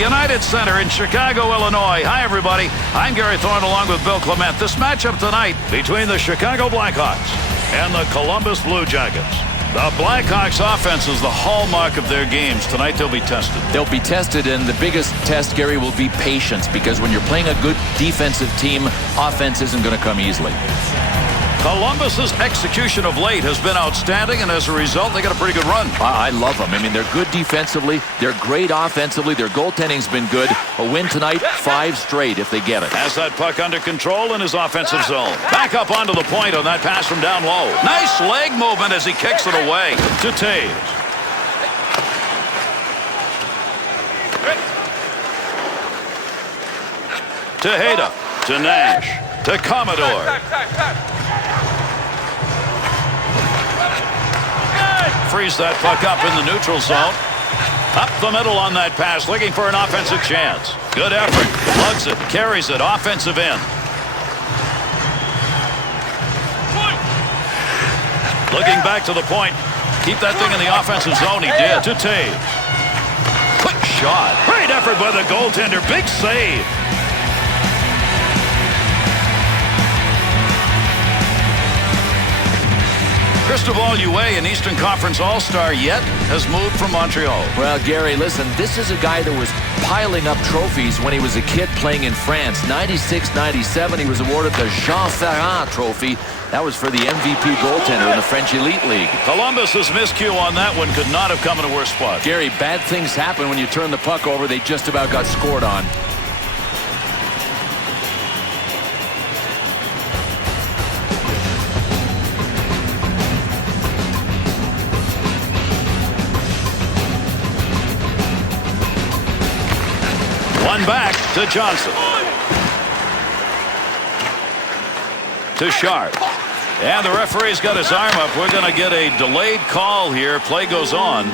United Center in Chicago, Illinois. Hi, everybody. I'm Gary Thorne along with Bill Clement. This matchup tonight between the Chicago Blackhawks and the Columbus Blue Jackets. The Blackhawks offense is the hallmark of their games. Tonight they'll be tested. They'll be tested, and the biggest test, Gary, will be patience, because when you're playing a good defensive team, offense isn't going to come easily. Columbus's execution of late has been outstanding, and as a result, they got a pretty good run. I love them. I mean, they're good defensively. They're great offensively. Their goaltending's been good. A win tonight, 5 straight if they get it. Has that puck under control in his offensive zone. Back up onto the point on that pass from down low. Nice leg movement as he kicks it away to Taves. To Hayda. To Nash. To Commodore. Frees that puck up in the neutral zone. Up the middle on that pass, looking for an offensive chance. Good effort. Lugs it, carries it, offensive end. Looking back to the point. Keep that thing in the offensive zone. He did. To Taves. Quick shot. Great effort by the goaltender. Big save. Cristobal Huet, an Eastern Conference All-Star, yet has moved from Montreal. Well, Gary, listen, this is a guy that was piling up trophies when he was a kid playing in France. 96-97, he was awarded the Jean Ferrand Trophy. That was for the MVP goaltender in the French Elite League. Columbus's miscue on that one could not have come in a worse spot. Gary, bad things happen when you turn the puck over. They just about got scored on. One back to Johnson. To Sharp. And the referee's got his arm up. We're going to get a delayed call here. Play goes on.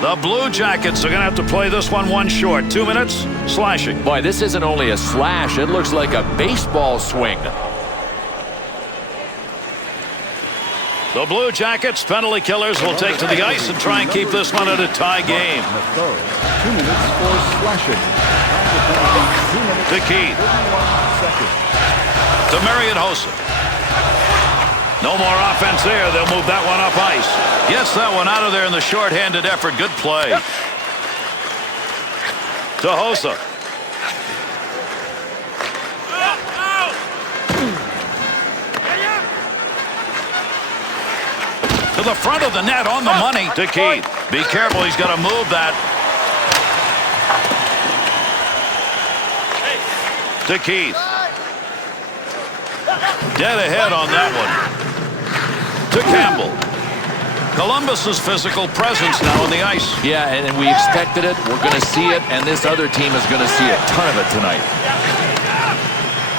The Blue Jackets are going to have to play this one short. 2 minutes, slashing. Boy, this isn't only a slash. It looks like a baseball swing. The Blue Jackets, penalty killers, will take to the ice and try and keep this one at a tie game. 2 minutes for slashing. To Keith. To Marian Hossa. No more offense there. They'll move that one up ice. Gets that one out of there in the shorthanded effort. Good play. To Hossa. To the front of the net on the money to Keith. Be careful, he's got to move that. To Keith. Dead ahead on that one. To Campbell. Columbus's physical presence now on the ice. Yeah, and we expected it. We're going to see it, and this other team is going to see a ton of it tonight.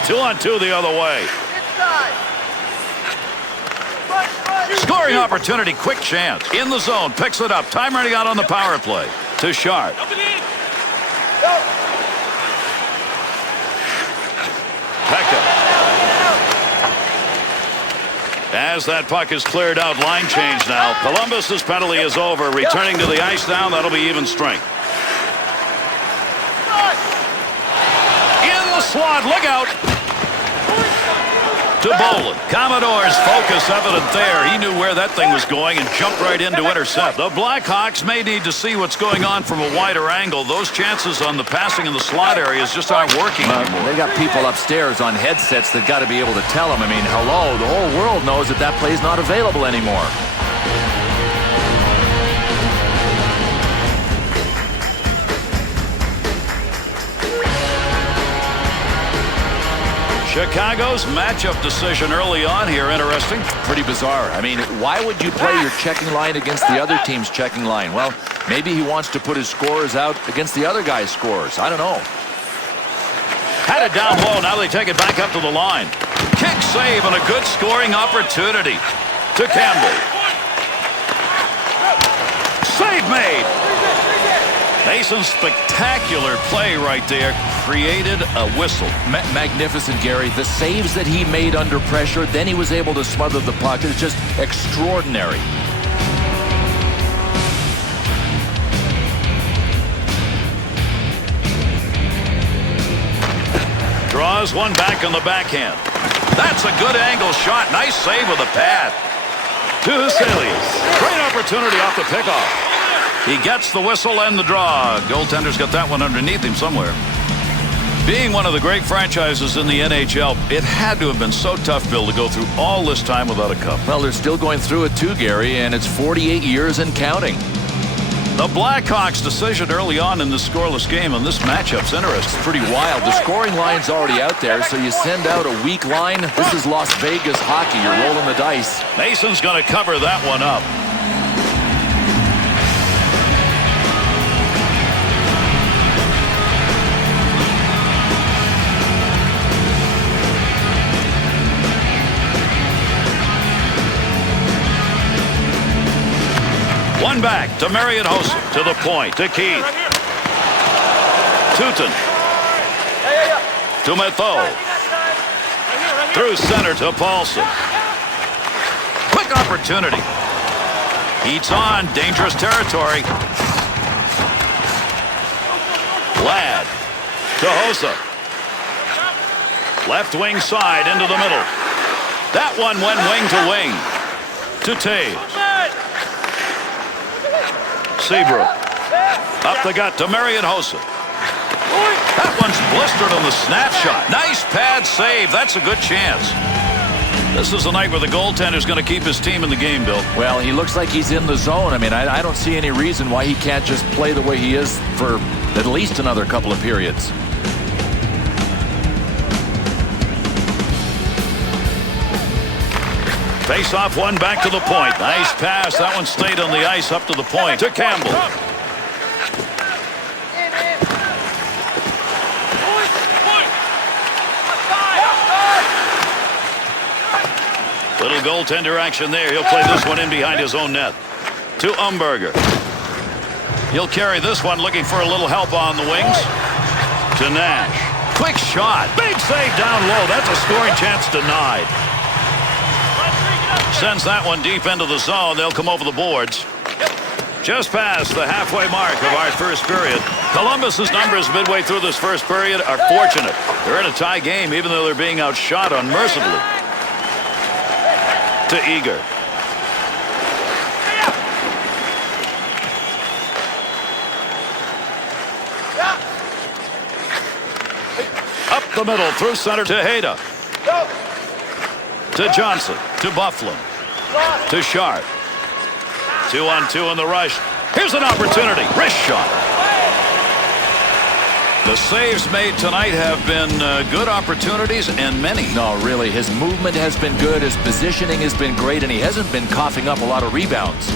2-on-2 the other way. Scoring opportunity, quick chance. In the zone, picks it up. Time running out on the power play. To Sharp. Pekka. As that puck is cleared out, line change now. Columbus's penalty is over. Returning to the ice now, that'll be even strength. In the slot, look out. To Bolin. Commodore's focus evident there. He knew where that thing was going and jumped right in to intercept. The Blackhawks may need to see what's going on from a wider angle. Those chances on the passing in the slot areas just aren't working anymore. They got people upstairs on headsets that got to be able to tell them. I mean, hello, the whole world knows that that play's not available anymore. Chicago's matchup decision early on here, interesting. Pretty bizarre. I mean, why would you play your checking line against the other team's checking line? Well, maybe he wants to put his scorers out against the other guy's scorers. I don't know. Had it down low. Now they take it back up to the line. Kick save and a good scoring opportunity. To Campbell. Save made. Mason's spectacular play right there created a whistle. Magnificent, Gary. The saves that he made under pressure, then he was able to smother the puck. It's just extraordinary. Draws one back on the backhand. That's a good angle shot. Nice save with a pad. To Huselius. Great opportunity off the pickoff. He gets the whistle and the draw. Goaltender's got that one underneath him somewhere. Being one of the great franchises in the NHL, it had to have been so tough, Bill, to go through all this time without a cup. Well, they're still going through it too, Gary, and it's 48 years and counting. The Blackhawks' decision early on in this scoreless game, and this matchup's interesting. Pretty wild. The scoring line's already out there, so you send out a weak line. This is Las Vegas hockey. You're rolling the dice. Mason's going to cover that one up. One back to Marion Hossa. To the point. To Keith. Tutin. To Metho. Through center to Paulson. Quick opportunity. Heats on. Dangerous territory. Ladd. To Hossa. Left wing side into the middle. That one went wing to wing. To Taves. Seabrook. Up the gut to Marion Hossa. That one's blistered on the snapshot. Nice pad save. That's a good chance. This is a night where the goaltender's going to keep his team in the game, Bill. Well, he looks like he's in the zone. I mean, I don't see any reason why he can't just play the way he is for at least another couple of periods. Face off one back to the point. Nice pass. That one stayed on the ice up to the point. To Campbell. Little goaltender action there. He'll play this one in behind his own net. To Umberger. He'll carry this one looking for a little help on the wings. To Nash. Quick shot. Big save down low. That's a scoring chance denied. Sends that one deep into the zone. They'll come over the boards. Just past the halfway mark of our first period. Columbus's numbers midway through this first period are fortunate. They're in a tie game even though they're being outshot unmercifully. To Eager. Up the middle through center to Hayda. To Johnson. To Bufflin. To Sharp. 2-on-2 in the rush. Here's an opportunity. Wrist shot. The saves made tonight have been good opportunities and many. No, really. His movement has been good. His positioning has been great, and he hasn't been coughing up a lot of rebounds.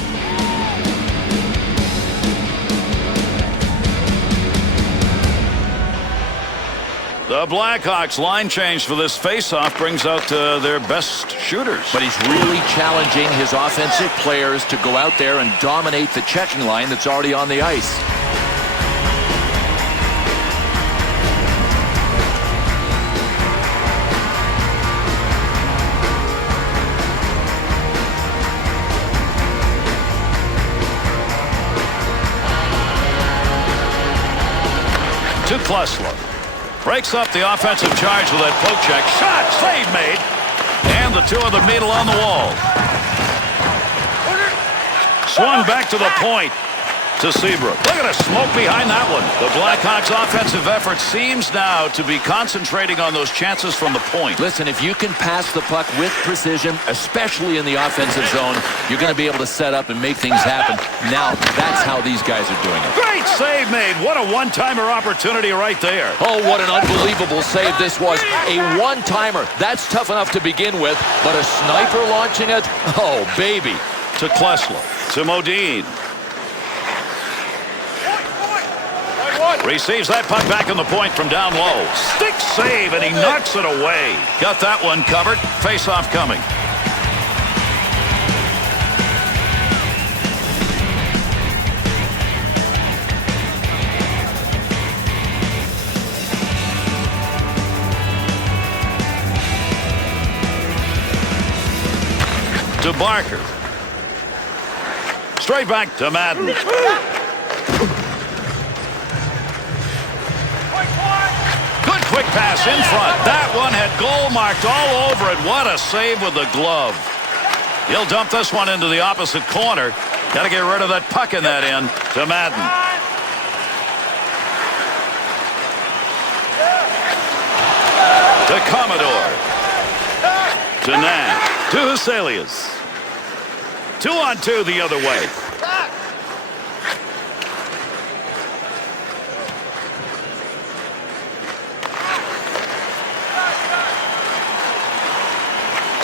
The Blackhawks line change for this faceoff brings out their best shooters. But he's really challenging his offensive players to go out there and dominate the checking line that's already on the ice. To Klesla. Breaks up the offensive charge with that poke check. Shot! Save made. And the two of them meet along the wall. Swung back to the point. To Seabrook. Look at a smoke behind that one. The Blackhawks' offensive effort seems now to be concentrating on those chances from the point. Listen, if you can pass the puck with precision, especially in the offensive zone, you're going to be able to set up and make things happen. Now, that's how these guys are doing it. Great save made. What a one-timer opportunity right there. Oh, what an unbelievable save this was. A one-timer. That's tough enough to begin with, but a sniper launching it? Oh, baby. To Klesla. To Modine. Receives that puck back on the point from down low. Stick save, and he knocks it away. Got that one covered. Face-off coming. To Barker. Straight back to Madden. Good quick pass in front. That one had goal marked all over it. What a save with the glove. He'll dump this one into the opposite corner. Got to get rid of that puck in that end to Madden. To Commodore. To Nash. To Huselius. 2-on-2 the other way.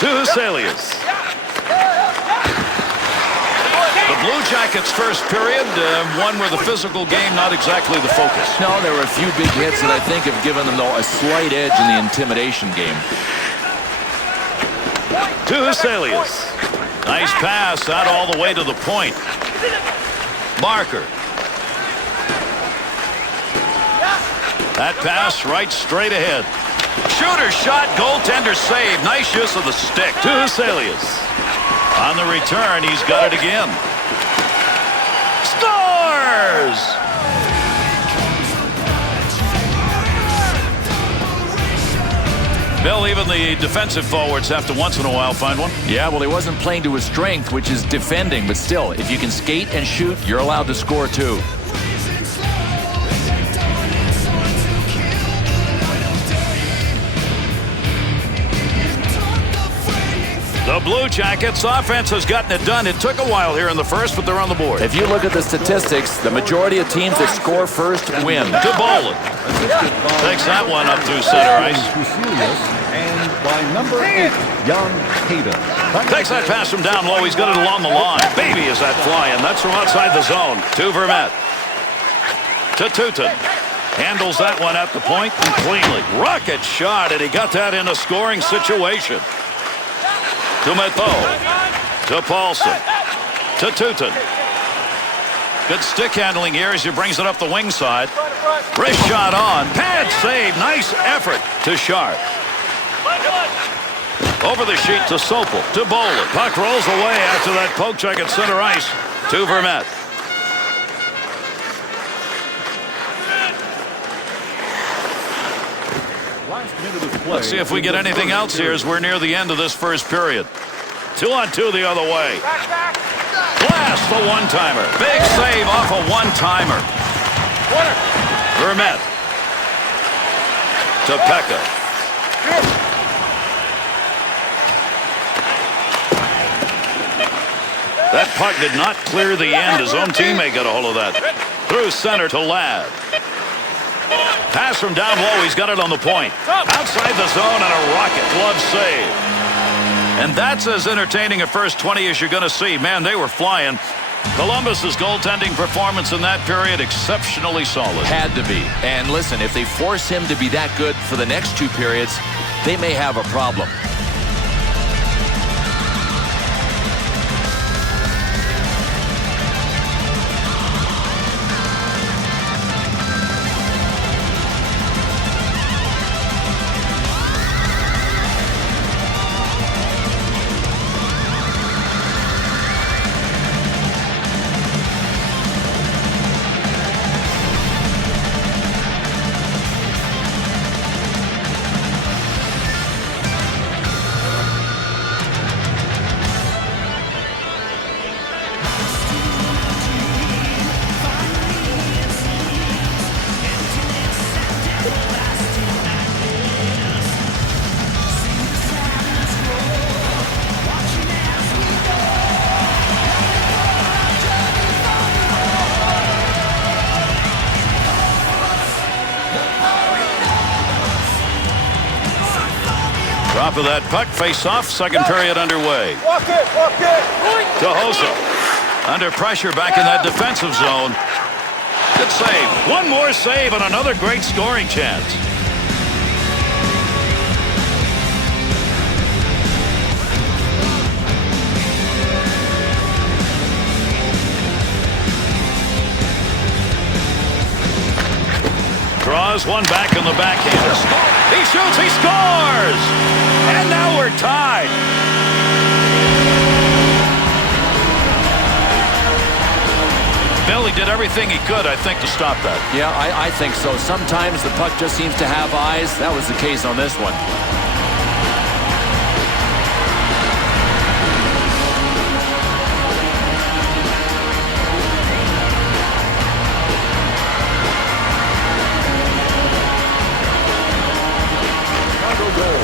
To Huselius. The Blue Jackets' first period, one where the physical game not exactly the focus. No, there were a few big hits that I think have given them, though, a slight edge in the intimidation game. To Huselius. Nice pass out all the way to the point. Barker. That pass right straight ahead. Shooter shot, goaltender save. Nice use of the stick. To Huselius. On the return, he's got it again. Scores! Bill, even the defensive forwards have to once in a while find one. Yeah, well, he wasn't playing to his strength, which is defending. But still, if you can skate and shoot, you're allowed to score too. The Blue Jackets offense has gotten it done. It took a while here in the first, but they're on the board. If you look at the statistics, the majority of teams that score first win. To Bolin. Takes that one up through center ice. And by number 8, Jan Hayden. Takes that pass from down low. He's got it along the line. Baby, is that flying. That's from outside the zone. To Vermette. To Tutin. Handles that one at the point and cleanly. Rocket shot, and he got that in a scoring situation. To Metho. To Paulson. To Tutin. Good stick handling here as he brings it up the wing side. Wrist shot on. Pad save. Nice effort to Sharp. Over the sheet to Sopel. To Bolin. Puck rolls away after that poke check at center ice. To Vermette. Let's see if we get anything else here as we're near the end of this first period. 2-on-2 the other way. Blast the one-timer. Big save off a one-timer. Vermette. To Pekka. That puck did not clear the end. His own teammate got a hold of that. Through center to Ladd. Pass from down low. He's got it on the point. Outside the zone and a rocket glove save. And that's as entertaining a first 20 as you're going to see. Man, they were flying. Columbus's goaltending performance in that period exceptionally solid. Had to be. And listen, if they force him to be that good for the next two periods, they may have a problem. Top of that puck, face off, second period underway. To Hossa. Under pressure back in that defensive zone. Good save. One more save and another great scoring chance. Draws one back in the backhand. He shoots, he scores! And now we're tied. Billy did everything he could, I think, to stop that. Yeah, I think so. Sometimes the puck just seems to have eyes. That was the case on this one.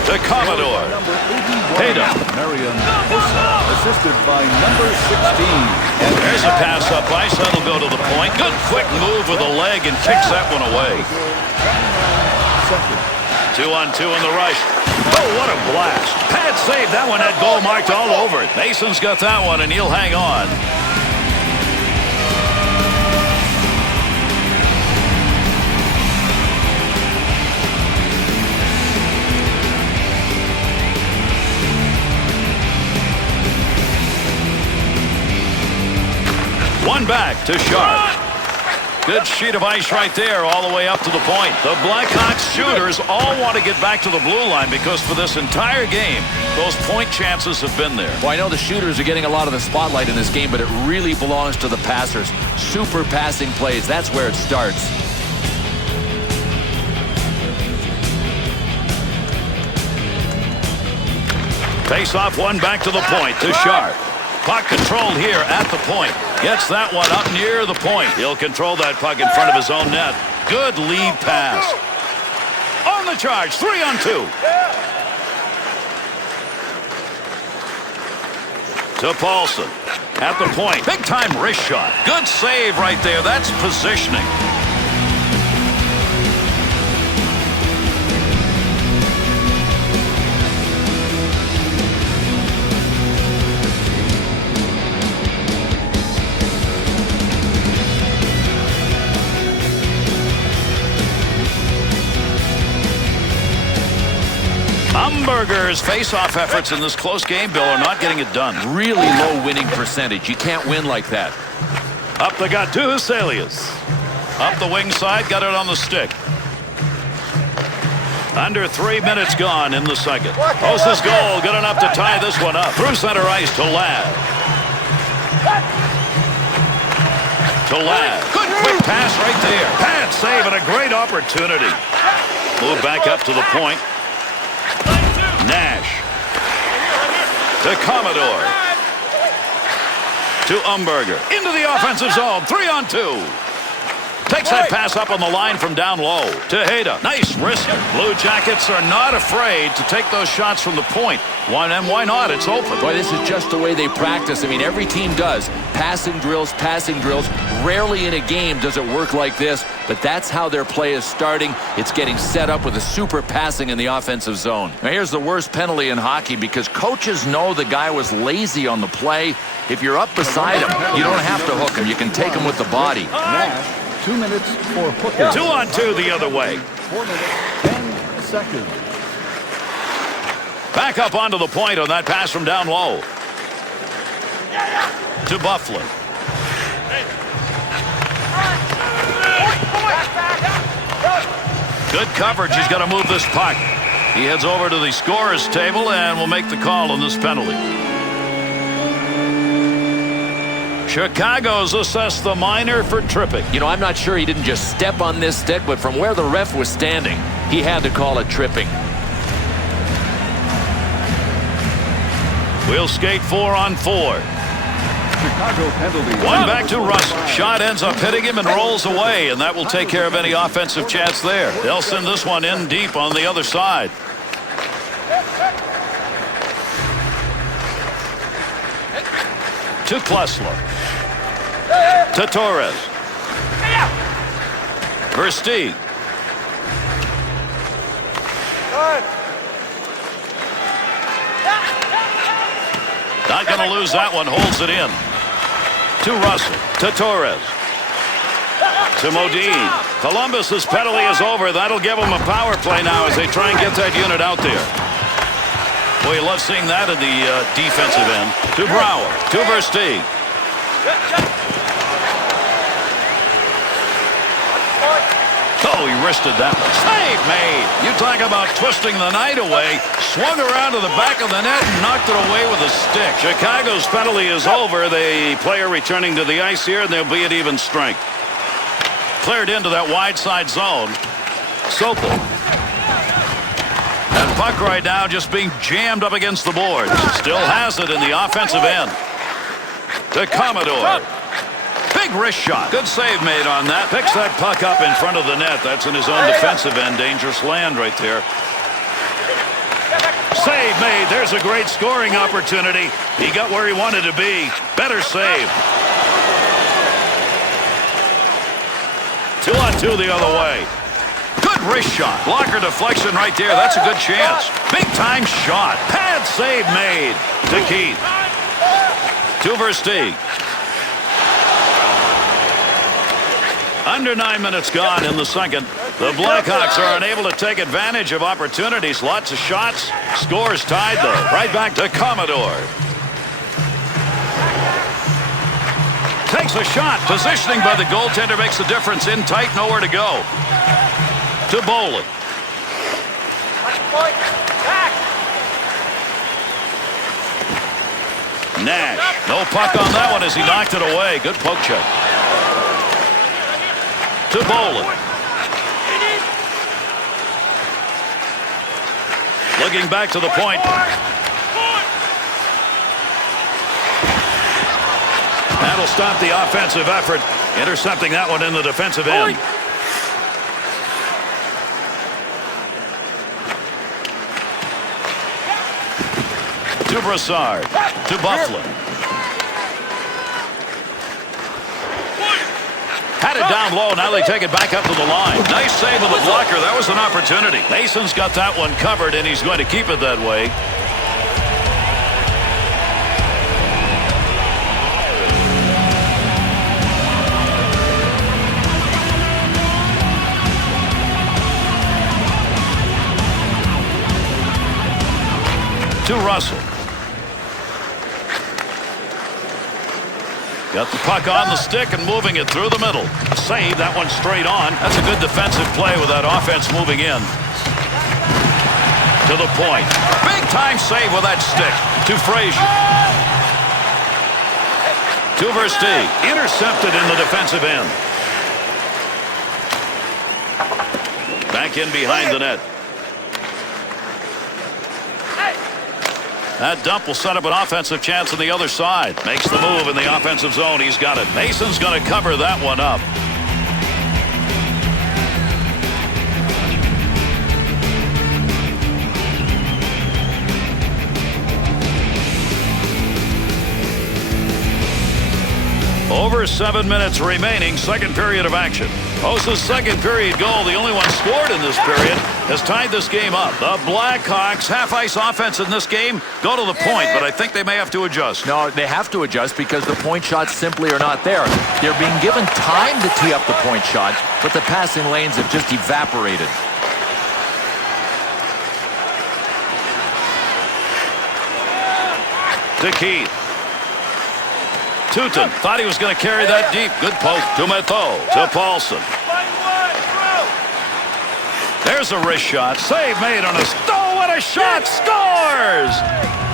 The Commodore. Hayden. Assisted by number 16. And there's a pass up ice. That'll go to the point. Good quick move with the leg and kicks that one away. 2-on-2 on the right. Oh, what a blast. Pad save. That one had goal marked all over it. Mason's got that one, and he'll hang on. One back to Sharp. Good sheet of ice right there all the way up to the point. The Blackhawks shooters all want to get back to the blue line because for this entire game, those point chances have been there. Well, I know the shooters are getting a lot of the spotlight in this game, but it really belongs to the passers. Super passing plays, that's where it starts. Face off one back to the point to Sharp. Puck controlled here at the point. Gets that one up near the point. He'll control that puck in front of his own net. Good lead pass. On the charge, 3-on-2. To Paulson. At the point. Big time wrist shot. Good save right there. That's positioning. Hamburger's face-off efforts in this close game, Bill, are not getting it done. Really low winning percentage. You can't win like that. Up the gut to Huselius. Up the wing side, got it on the stick. Under 3 minutes gone in the second. Posts his goal, good enough to tie this one up. Through center ice to Ladd. Good quick pass right there. Pad save and a great opportunity. Move back up to the point. Nash. To Commodore. To Umberger. Into the offensive zone. 3-on-2. Takes that pass up on the line from down low. To Hayda. Nice wrister. Blue Jackets are not afraid to take those shots from the point. Why not? It's open. Boy, this is just the way they practice. I mean, every team does. Passing drills, passing drills. Rarely in a game does it work like this, but that's how their play is starting. It's getting set up with a super passing in the offensive zone. Now, here's the worst penalty in hockey because coaches know the guy was lazy on the play. If you're up beside him, you don't have to hook him. You can take him with the body. Nash, 2 minutes for hooking. 2-on-2 the other way. 4 minutes, 10 seconds. Back up onto the point on that pass from down low. To Bufflin. Good coverage. He's got to move this puck. He heads over to the scorer's table and will make the call on this penalty. Chicago's assessed the minor for tripping. You know, I'm not sure he didn't just step on this stick, but from where the ref was standing, he had to call it tripping. We'll skate 4-on-4. Chicago penalty. One back to Russell. Shot ends up hitting him and rolls away, and that will take care of any offensive chance there. They'll send this one in deep on the other side. To Klesler. To Torres. Versteeg. Not going to lose that one. Holds it in. To Russell. To Torres. To Modine. Columbus's penalty is over. That'll give them a power play now as they try and get that unit out there. Boy, you love seeing that in the defensive end. To Brouwer. To Versteeg. Oh, he wristed that one. Save made. You talk about twisting the night away. Swung around to the back of the net and knocked it away with a stick. Chicago's penalty is over. The player returning to the ice here, and they'll be at even strength. Cleared into that wide side zone. Sokol. And puck right now just being jammed up against the boards. Still has it in the offensive end. To Commodore. Big wrist shot. Good save made on that. Picks that puck up in front of the net. That's in his own defensive end. Dangerous land right there. Save made. There's a great scoring opportunity. He got where he wanted to be. Better save. 2-on-2 the other way. Good wrist shot. Blocker deflection right there. That's a good chance. Big time shot. Pad save made. To Keith. To Versteeg. Under 9 minutes gone in the second. The Blackhawks are unable to take advantage of opportunities. Lots of shots. Scores tied, though. Right back to Commodore. Takes a shot. Positioning by the goaltender makes a difference. In tight, nowhere to go. To Bolin. Nash. No puck on that one as he knocked it away. Good poke check. To Bolin. Looking back to the point. That'll stop the offensive effort. Intercepting that one in the defensive end. To Brassard. To Buffalo. Had it down low. Now they take it back up to the line. Nice save with the blocker. That was an opportunity. Mason's got that one covered, and he's going to keep it that way. To Russell. Got the puck on the stick and moving it through the middle. Save that one straight on. That's a good defensive play with that offense moving in. To the point. Big time save with that stick. To Frazier. To Versteeg. Intercepted in the defensive end. Back in behind the net. That dump will set up an offensive chance on the other side. Makes the move in the offensive zone. He's got it. Mason's going to cover that one up. Over 7 minutes remaining. Second period of action. Osa's second period goal, the only one scored in this period, has tied this game up. The Blackhawks, half-ice offense in this game, go to the point, but I think they may have to adjust. No, they have to adjust because the point shots simply are not there. They're being given time to tee up the point shot, but the passing lanes have just evaporated. To Keith. Tutin thought he was going to carry that deep. Good poke to Matteau. To Paulson. There's a wrist shot. Save made on a... Oh, what a shot! Scores!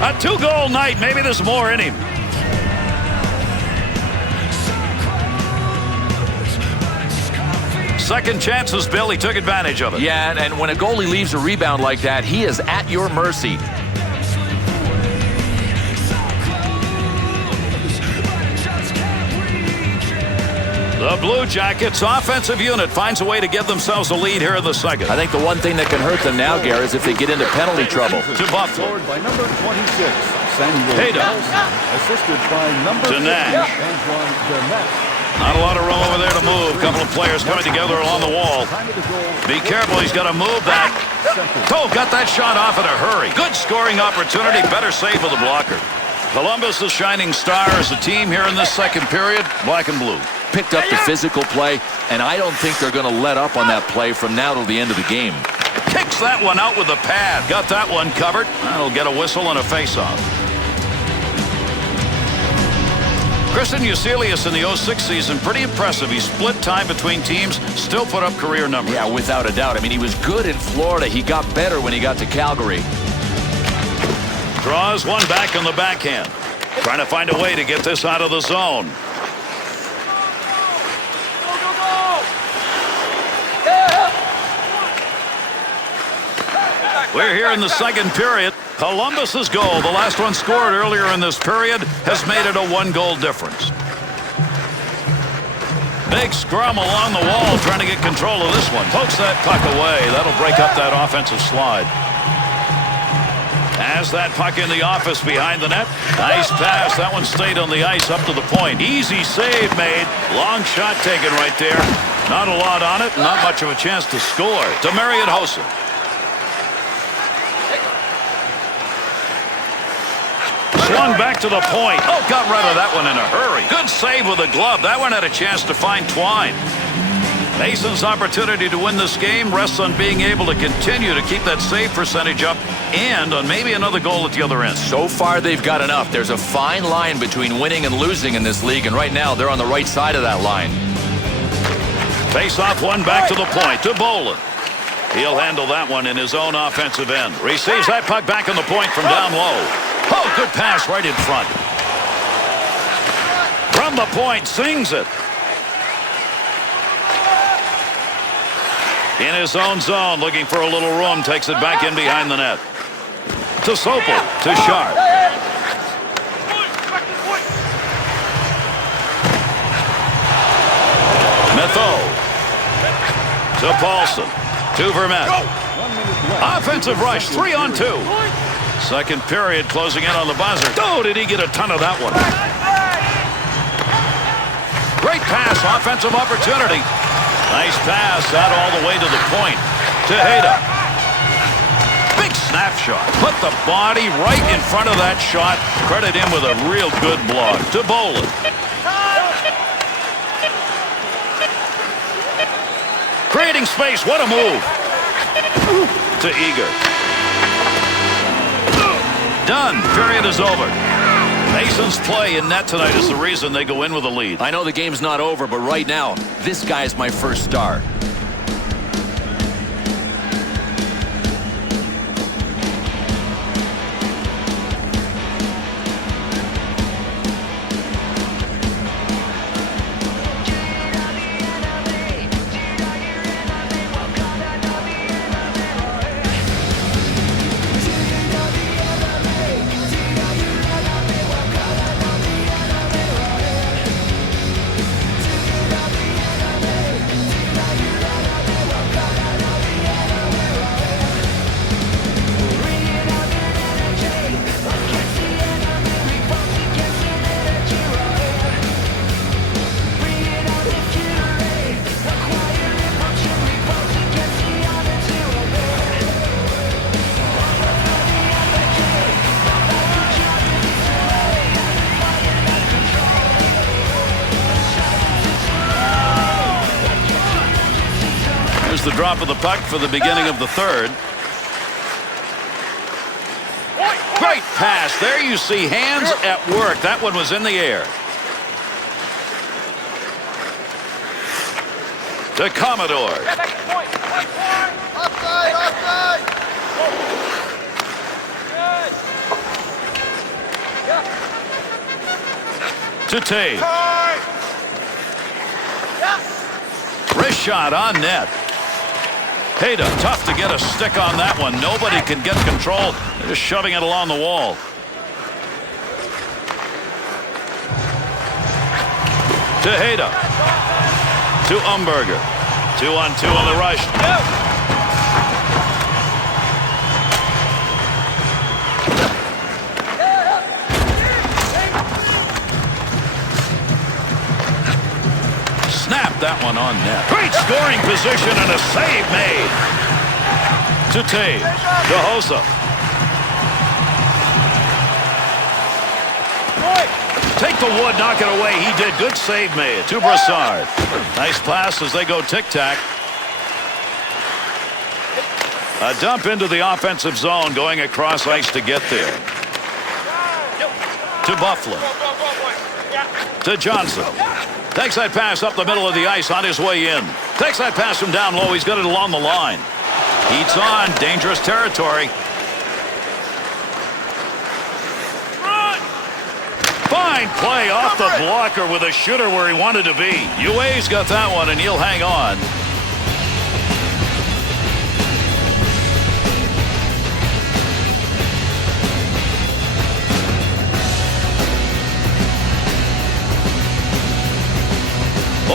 A 2-goal night. Maybe there's more in him. Second chances, Bill. He took advantage of it. Yeah, and when a goalie leaves a rebound like that, he is at your mercy. The Blue Jackets offensive unit finds a way to give themselves a lead here in the second. I think the one thing that can hurt them now, Gary, is if they get into penalty trouble. To Buffalo. By number 26, Samuel Hayden. Nelson, assisted by number To Nash. Not a lot of room over there to move. A couple of players coming together along the wall. Be careful. He's got to move that. Oh, got that shot off in a hurry. Good scoring opportunity. Better save with the blocker. Columbus, the shining star as a team here in this second period. Black and blue. Picked up the physical play, and I don't think they're going to let up on that play from now till the end of the game. Kicks that one out with the pad. Got that one covered. That'll get a whistle and a face-off. Christian Uselius in the 06 season, pretty impressive. He split time between teams, still put up career numbers. Yeah, without a doubt. I mean, he was good in Florida. He got better when he got to Calgary. Draws one back on the backhand. Trying to find a way to get this out of the zone. We're here in the second period. Columbus's goal, the last one scored earlier in this period, has made it a one-goal difference. Big scrum along the wall, trying to get control of this one. Pokes that puck away. That'll break up that offensive slide. Has that puck in the office behind the net. Nice pass. That one stayed on the ice up to the point. Easy save made. Long shot taken right there. Not a lot on it. Not much of a chance to score. To Marian Hossa. Swung back to the point. Oh, got rid of that one in a hurry. Good save with a glove. That one had a chance to find Twine. Mason's opportunity to win this game rests on being able to continue to keep that save percentage up and on maybe another goal at the other end. So far, they've got enough. There's a fine line between winning and losing in this league, and right now, they're on the right side of that line. Face off one back to the point to Bolin. He'll handle that one in his own offensive end. Receives that puck back on the point from down low. Oh, good pass right in front. From the point, sings it. In his own zone, looking for a little room, takes it back in behind the net. To Sopel, to Sharp. Metho. To Paulson. To Vermette. Offensive rush, 3-on-2. Second period closing in on the buzzer. Oh, did he get a ton of that one. Great pass, offensive opportunity. Nice pass out all the way to the point. To Hayda. Big snap shot. Put the body right in front of that shot. Credit him with a real good block. To Bolin. Creating space. What a move. To Eager. Done. Period is over. Mason's play in net tonight is the reason they go in with a lead. I know the game's not over, but right now, this guy's my first star. The drop of the puck for the beginning of the third. Great pass. There you see hands at work. That one was in the air. To Commodore. Offside, offside. To Tate. Wrist shot on net. Hayda, tough to get a stick on that one. Nobody can get control. They're just shoving it along the wall. To Hayda. To Umberger. 2-on-2 on the rush. Snap that one on net. Great scoring position and a save made. To Taves. To Hossa. Take the wood, knock it away. He did. Good save made. To Brassard. Nice pass as they go tic-tac. A dump into the offensive zone, going across ice to get there. To Bufflin. To Johnson. Takes that pass up the middle of the ice on his way in. Takes that pass from down low. He's got it along the line. Heats on. Dangerous territory. Fine play off the blocker with a shooter where he wanted to be. UA's got that one, and he'll hang on.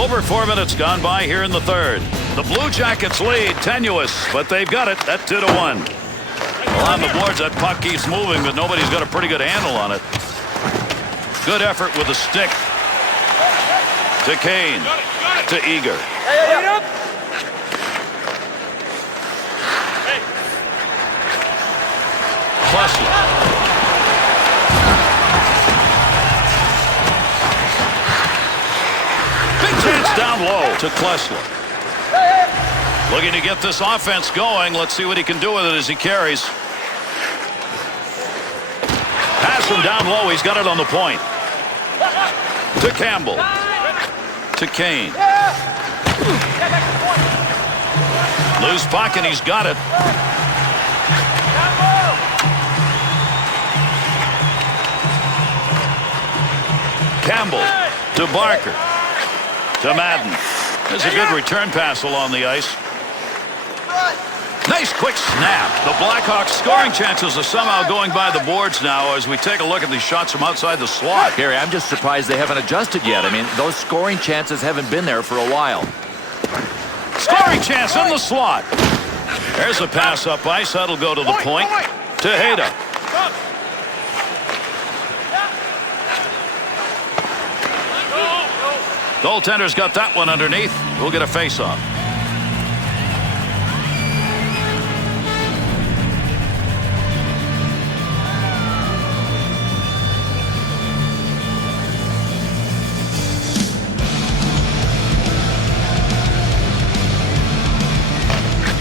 Over 4 minutes gone by here in the third. The Blue Jackets lead, tenuous, but they've got it at 2-1. Well, on the boards, that puck keeps moving, but nobody's got a pretty good handle on it. Good effort with the stick. To Kane. To Eager. Klesler. Big chance down low to Klesler. Looking to get this offense going. Let's see what he can do with it as he carries. Pass from down low. He's got it on the point. To Campbell. To Kane. Loose puck, and he's got it. Campbell to Barker. To Madden. There's a good return pass along the ice. Nice quick snap. The Blackhawks scoring chances are somehow going by the boards now as we take a look at these shots from outside the slot. Gary, I'm just surprised they haven't adjusted yet. I mean, those scoring chances haven't been there for a while. Scoring chance in the slot. There's a pass up ice. That'll go to the point. To Hayda. Goaltender's got that one underneath. We'll get a face-off.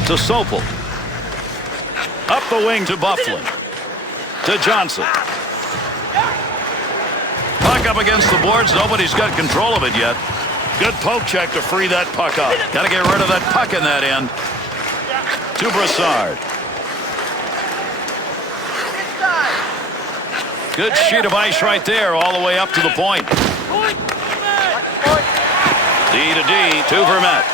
To Sopel. Up the wing to Bufflin. To Johnson. Puck up against the boards. Nobody's got control of it yet. Good poke check to free that puck up. Got to get rid of that puck in that end. To Brassard. Good sheet of ice right there all the way up to the point. D to D to Vermette.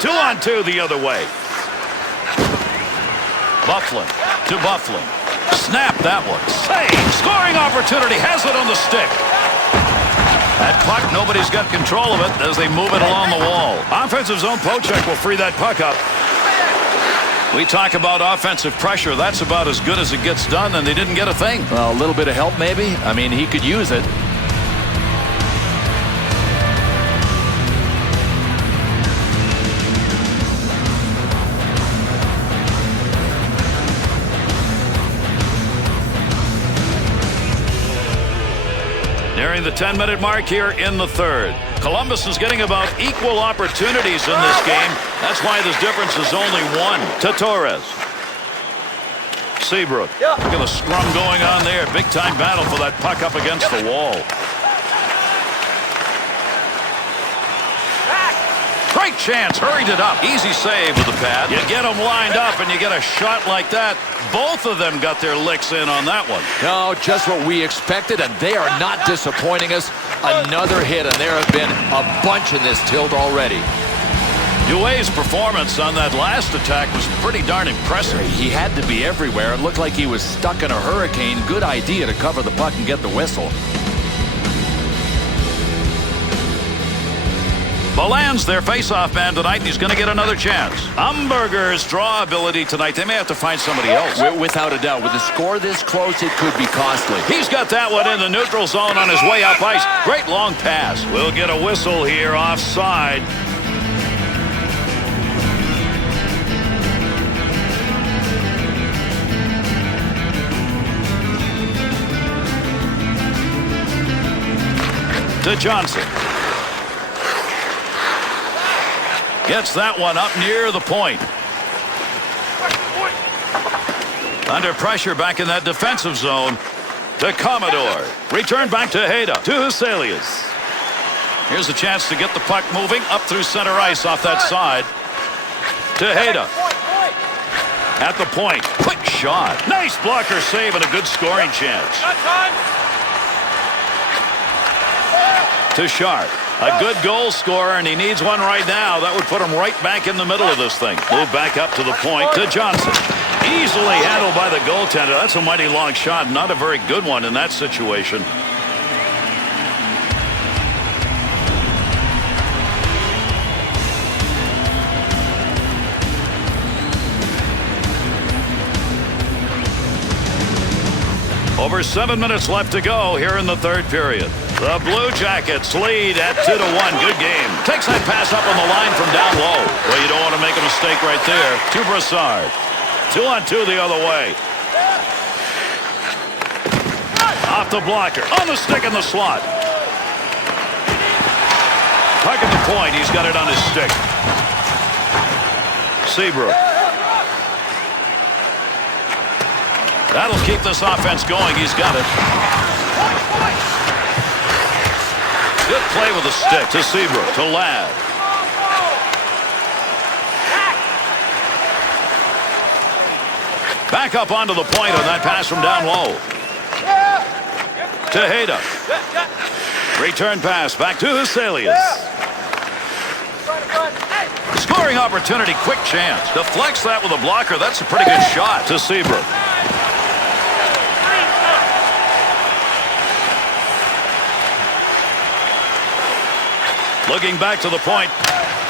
2-on-2 the other way. Bufflin to Bufflin. Snap that one. Save. Scoring opportunity. Has it on the stick. That puck, nobody's got control of it as they move it along the wall. Offensive zone poke check will free that puck up. We talk about offensive pressure. That's about as good as it gets done, and they didn't get a thing. Well, a little bit of help maybe. I mean, he could use it. Nearing the 10-minute mark here in the third. Columbus is getting about equal opportunities in this game. That's why this difference is only one. To Torres. Seabrook. Look at the scrum going on there. Big-time battle for that puck up against the wall. Great chance. Hurried it up. Easy save with the pad. You get them lined up and you get a shot like that. Both of them got their licks in on that one. No, just what we expected, and they are not disappointing us. Another hit, and there have been a bunch in this tilt already. Due's performance on that last attack was pretty darn impressive. He had to be everywhere. It looked like he was stuck in a hurricane. Good idea to cover the puck and get the whistle. Boland's their face-off man tonight, and he's going to get another chance. Umberger's draw ability tonight. They may have to find somebody else. Without a doubt. With a score this close, it could be costly. He's got that one in the neutral zone on his way up ice. Great long pass. We'll get a whistle here offside. To Johnson. Gets that one up near the point. Under pressure back in that defensive zone. To Commodore. Return back to Hayda. To Huselius. Here's a chance to get the puck moving up through center ice off that side. To Hayda. At the point. Quick shot. Nice blocker save and a good scoring chance. To Sharp. A good goal scorer, and he needs one right now. That would put him right back in the middle of this thing. Move back up to the point to Johnson. Easily handled by the goaltender. That's a mighty long shot. Not a very good one in that situation. Over 7 minutes left to go here in the third period. The Blue Jackets lead at 2-1. Good game. Takes that pass up on the line from down low. Well, you don't want to make a mistake right there. To Brassard. 2-on-2 the other way. Off the blocker. On the stick in the slot. Puck at the point. He's got it on his stick. Seabrook. That'll keep this offense going. He's got it. Good play with the stick to Seabrook, to Ladd. Back up onto the point on that pass from down low. Tejeda. Return pass back to Huselius. Scoring opportunity, quick chance. Deflects that with a blocker. That's a pretty good shot to Seabrook. Looking back to the point.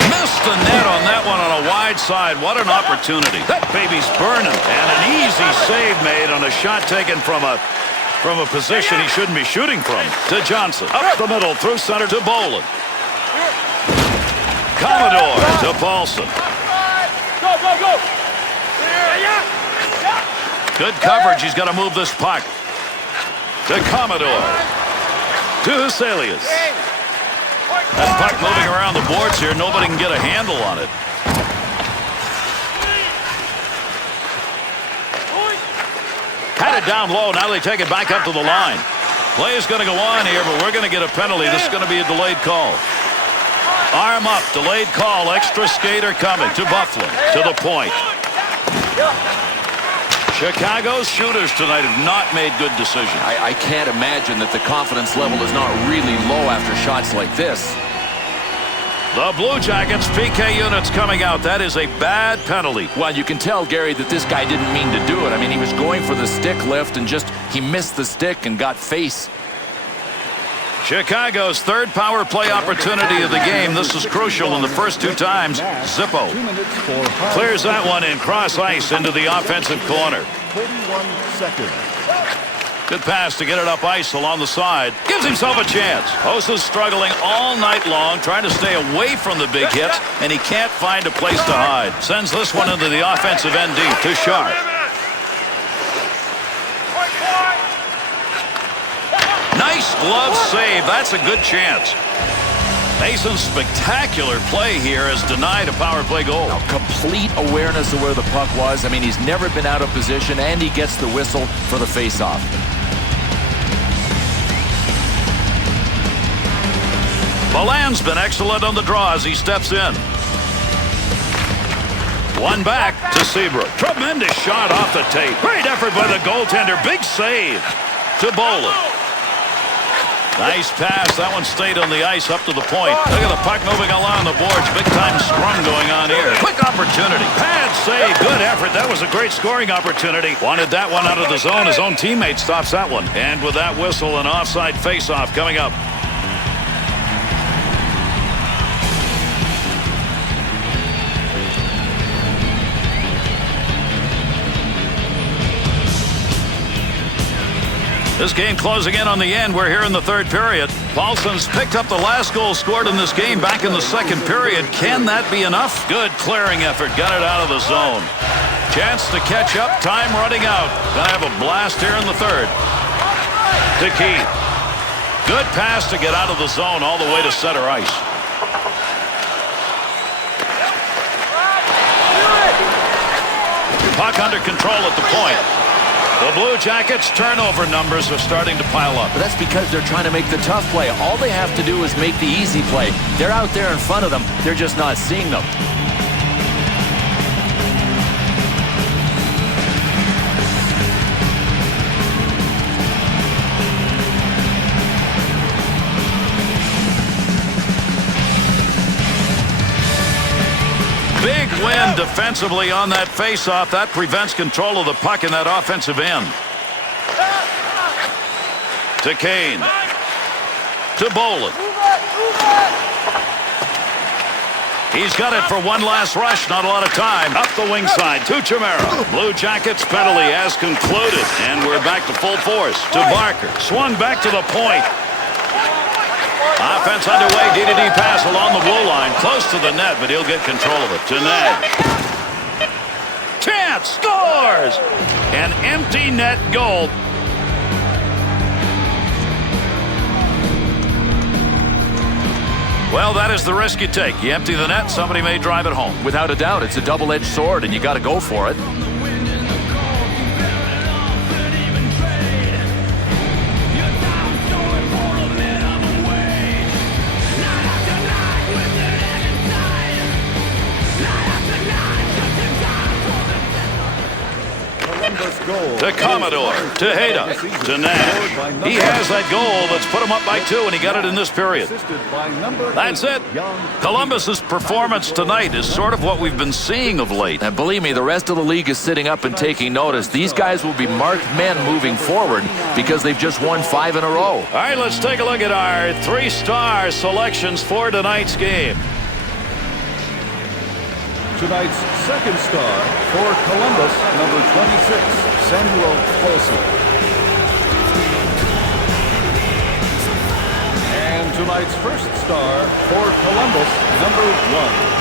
Missed the net on that one on a wide side. What an opportunity. That baby's burning. And an easy save made on a shot taken from a position he shouldn't be shooting from. To Johnson. Up the middle through center to Bolin. Commodore to Paulson. Go. Good coverage. He's got to move this puck. To Commodore. To Huselius. That puck moving around the boards here. Nobody can get a handle on it. Had it down low. Now they take it back up to the line. Play is going to go on here, but we're going to get a penalty. This is going to be a delayed call. Arm up. Delayed call. Extra skater coming to Buffalo. To the point. Chicago's shooters tonight have not made good decisions. I can't imagine that the confidence level is not really low after shots like this. The Blue Jackets PK units coming out. That is a bad penalty. Well, you can tell, Gary, that this guy didn't mean to do it. I mean, he was going for the stick lift and he missed the stick and got face. Chicago's third power play opportunity of the game. This is crucial in the first two times. Zippo clears that one in cross ice into the offensive corner. 41 seconds. Good pass to get it up ice along the side. Gives himself a chance. Hosa's struggling all night long, trying to stay away from the big hits, and he can't find a place to hide. Sends this one into the offensive end deep to Sharp. Nice glove save. That's a good chance. Mason's spectacular play here has denied a power play goal. Now, complete awareness of where the puck was. I mean, he's never been out of position, and he gets the whistle for the faceoff. Balan's been excellent on the draw as he steps in. One back to Seabrook. Tremendous shot off the tape. Great effort by the goaltender. Big save to Bolin. Nice pass. That one stayed on the ice up to the point. Look at the puck moving along the boards. Big time scrum going on here. Quick opportunity. Pad save. Good effort. That was a great scoring opportunity. Wanted that one out of the zone. His own teammate stops that one. And with that whistle, an offside faceoff coming up. This game closing in on the end. We're here in the third period. Paulson's picked up the last goal scored in this game back in the second period. Can that be enough? Good clearing effort. Got it out of the zone. Chance to catch up. Time running out. Gonna have a blast here in the third. To Keith. Good pass to get out of the zone all the way to center ice. Puck under control at the point. The Blue Jackets' turnover numbers are starting to pile up. But that's because they're trying to make the tough play. All they have to do is make the easy play. They're out there in front of them. They're just not seeing them. Big win defensively on that faceoff. That prevents control of the puck in that offensive end. To Kane. To Bolin. He's got it for one last rush. Not a lot of time. Up the wing side to Chimera. Blue Jackets penalty has concluded. And we're back to full force. To Barker. Swung back to the point. Offense underway. DDD pass along the blue line. Close to the net, but he'll get control of it. To Nash. Chance. Scores. An empty net goal. Well, that is the risk you take. You empty the net, somebody may drive it home. Without a doubt, it's a double-edged sword, and you got to go for it. To Commodore. To Hayda. To Nash. He has that goal that's put him up by 2, and he got it in this period. That's it. Columbus's performance tonight is sort of what we've been seeing of late. And believe me, the rest of the league is sitting up and taking notice. These guys will be marked men moving forward because they've just won 5 in a row. All right, let's take a look at our 3-star selections for tonight's game. Tonight's second star for Columbus, number 26, Samuel Folsom. And tonight's first star for Columbus, number 1,